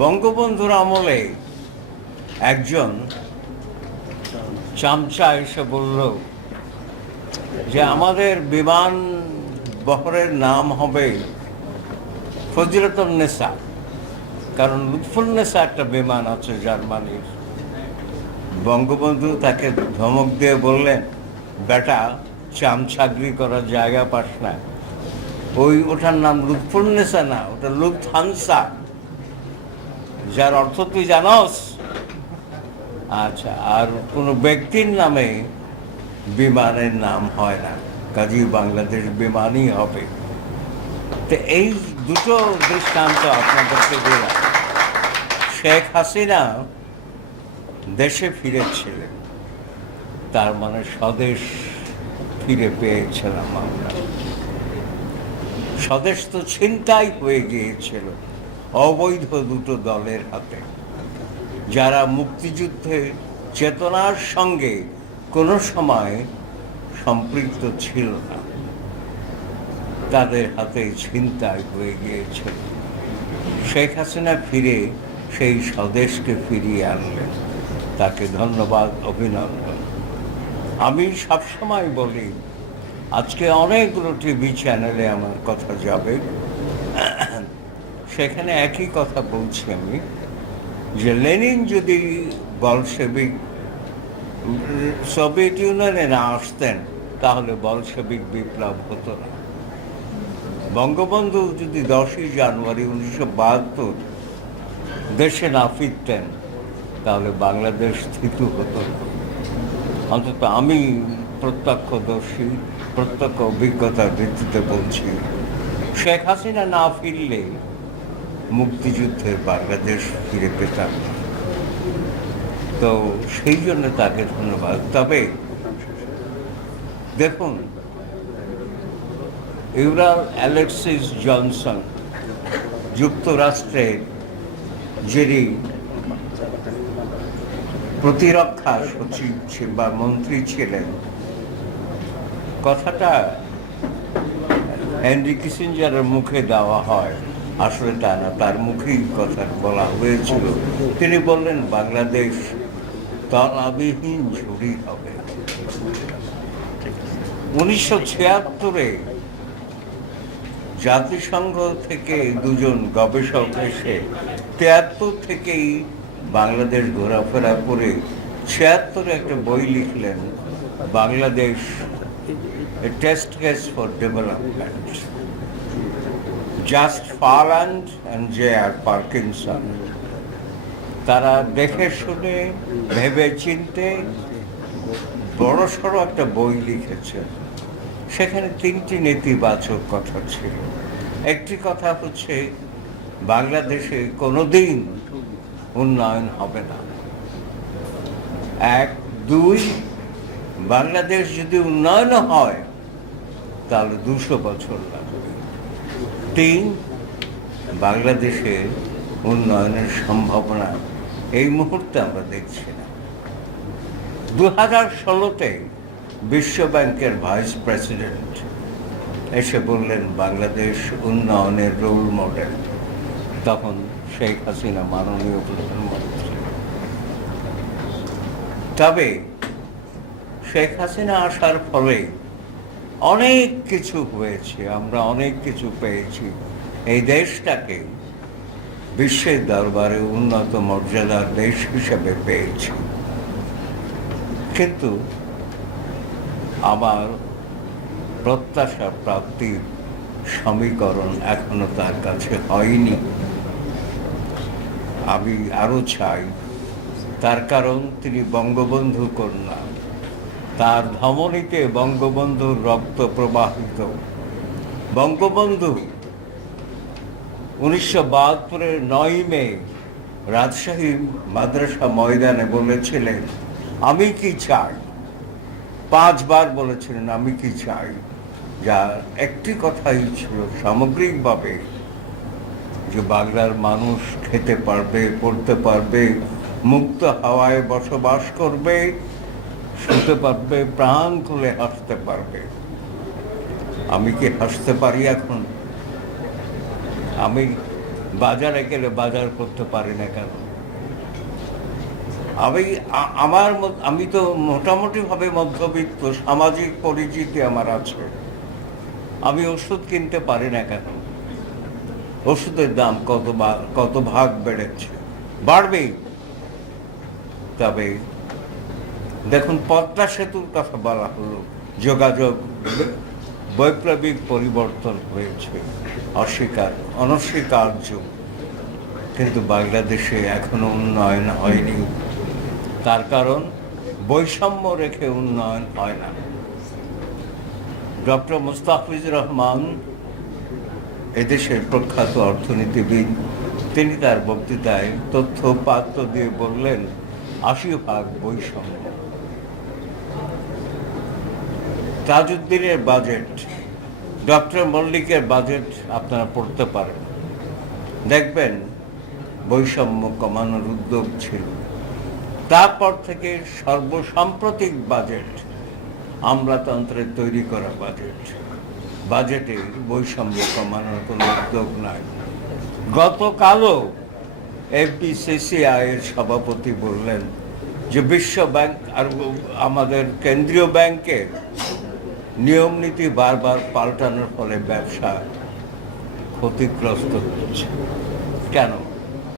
বঙ্গবন্ধুর আমলে একজন চামচা এসে বলল যে আমাদের বিমান বহরের নাম হবে ফজিলতুল নেসা। কারণ লুৎফুন্নেসা একটা বিমান আছে জার্মানির। বঙ্গবন্ধু তাকে ধমক দিয়ে বললেন, বেটা, চামচাগরি করার জায়গা পাস না। ওই ওটার নাম লুৎফুন্নেসা না, ওটা লুৎহানসা যার অর্থ তুই জানস? আচ্ছা আর কোনো ব্যক্তির নামে বিমানের নাম হয় না। কাজী বাংলাদেশ বিমানই হবে। তো এই দুটো দৃষ্টান্ত আপনাদেরকে দিলাম শেখ হাসিনা দেশে ফিরেছিলেন। তার মানে স্বদেশ ফিরে পেয়েছিলাম আমরা। স্বদেশ তো ছিনতাই হয়ে গিয়েছিল। অবৈধ দুটো দলের হাতে। যারা মুক্তিযুদ্ধের চেতনার সঙ্গে কোনো সময় সম্পৃক্ত ছিল না, তাদের হাতে ছিনতাই হয়ে গিয়েছে। শেখ হাসিনা ফিরে সেই স্বদেশকে ফিরিয়ে আনলেন। তাকে ধন্যবাদ, অভিনন্দন। আমি সবসময় বলি, আজকে অনেকগুলো টিভি চ্যানেলে আমার কথা যাবে। সেখানে একই কথা বলছি আমি, যে লেনিন যদি বলসেবিক সোভিয়েত ইউনিয়নে না আসতেন, তাহলে বলসেবিক বিপ্লব হতো না। বঙ্গবন্ধু যদি দশই জানুয়ারি উনিশশো বাহাত্তর দেশে না ফিরতেন, তাহলে বাংলাদেশ স্থিত হতো না। অন্তত আমি প্রত্যক্ষদর্শী, প্রত্যক্ষ অভিজ্ঞতার ভিত্তিতে বলছি। শেখ হাসিনা না ফিরলে মুক্তিযুদ্ধের বাংলাদেশ ফিরে পেতাম। তো সেই জন্য তাকে ধন্যবাদ। তবে দেখুন ইউরাল অ্যালেক্সিস জনসন যুক্তরাষ্ট্রের যিনি প্রতিরক্ষা সচিব বা মন্ত্রী ছিলেন, কথাটা হেনরি কিসিঞ্জারের মুখে দেওয়া হয়। আসলে তা না, তার মুখেই কথা বলা হয়েছিল। তিনি বললেন, বাংলাদেশ তলাবিহীন ঝুড়ি হবে। উনিশশো ছিয়াত্তরে জাতিসংঘ থেকে দুজন গবেষক এসে তিয়াত্তর থেকেই বাংলাদেশ ঘোরাফেরা করে ছিয়াত্তরে একটা বই লিখলেন, Bangladesh test case for development Just Faaland and J R Parkinson তারা দেখে শুনে, ভেবে চিনতে বড় সড়ো একটা বই লিখেছে। সেখানে তিনটি নেতিবাচক কথা ছিল। একটি কথা হচ্ছে, বাংলাদেশে কোনো দিন উন্নয়ন হবে না। এক, দুই, বাংলাদেশ যদি উন্নয়ন হয়, তাহলে দুশো বছর লাগবে। তিন বাংলাদেশের উন্নয়নের সম্ভাবনা এই মুহূর্তে আমরা দেখছি না। দু হাজার ষোলোতে বিশ্ব ব্যাংকের ভাইস প্রেসিডেন্ট এসে বললেন, বাংলাদেশ উন্নয়নের রোল মডেল। তখন শেখ হাসিনা মাননীয় প্রধানমন্ত্রী। তবে শেখ হাসিনা আসার ফলে অনেক কিছু হয়েছে, আমরা অনেক কিছু পেয়েছি। এই দেশটাকে বিশ্বের দরবারে উন্নত মর্যাদার দেশ হিসেবে পেয়েছি। কিন্তু আমার প্রত্যাশা প্রাপ্তির সমীকরণ এখনও তার কাছে হয়নি। আমি আরও চাই, তার কারণ তিনি বঙ্গবন্ধু কন্যা। তার ধমনীতে বঙ্গবন্ধুর রক্ত প্রবাহিত। বঙ্গবন্ধু উনিশশো বাহাত্তরের নয় মে রাজশাহী মাদ্রাসা ময়দানে বলেছিলেন, আমি কি চাই? পাঁচবার বলেছিলেন, আমি কি চাই? যার একটি কথাই ছিল সামগ্রিকভাবে যে বাংলার মানুষ খেতে পারবে, পড়তে পারবে, মুক্ত হাওয়ায় বসবাস করবে শুতে পারবে, প্রাণ খুলে হাসতে পারবে। আমি কি হাসতে পারি এখন? আমি বাজারে গেলে বাজার করতে পারি না কেন? আমি আমার আমি তো মোটামুটি ভাবে মধ্যবিত্ত, সামাজিক পরিচিতি আমার আছে। আমি ওষুধ কিনতে পারি না কেন? ওষুধের দাম কত কত ভাগ বেড়েছে? বাড়বেই। তবে দেখুন, পদ্মা সেতুর কথা বলা হলো, যোগাযোগ বৈপ্লবিক পরিবর্তন হয়েছে, অস্বীকার, অনস্বীকার্য। কিন্তু বাংলাদেশে এখনও উন্নয়ন হয়নি। তার কারণ, বৈষম্য রেখে উন্নয়ন হয় না। ডক্টর মুস্তাফিজুর রহমান, এদেশের প্রখ্যাত অর্থনীতিবিদ, তিনি তার বক্তৃতায় তথ্য পাত্র দিয়ে বললেন, আশি ভাগ বৈষম্য। তাজউদ্দিনের বাজেট ডক্টর মল্লিকের বাজেট আপনারা পড়তে পারেন। দেখবেন বৈষম্য কমানোর উদ্যোগ ছিল। তারপর থেকে সর্বসাম্প্রতিক বাজেট আমলাতন্ত্রের তৈরি করা বাজেট বাজেটে বৈষম্য কমানোর কোনো উদ্যোগ নাই। গতকালও এফবিসিসিআই এর সভাপতি বললেন যে, বিশ্ব ব্যাংক আর আমাদের কেন্দ্রীয় ব্যাংকের নিয়ম নীতি বারবার পাল্টানোর ফলে ব্যবসা ক্ষতিগ্রস্ত হচ্ছে। কেন?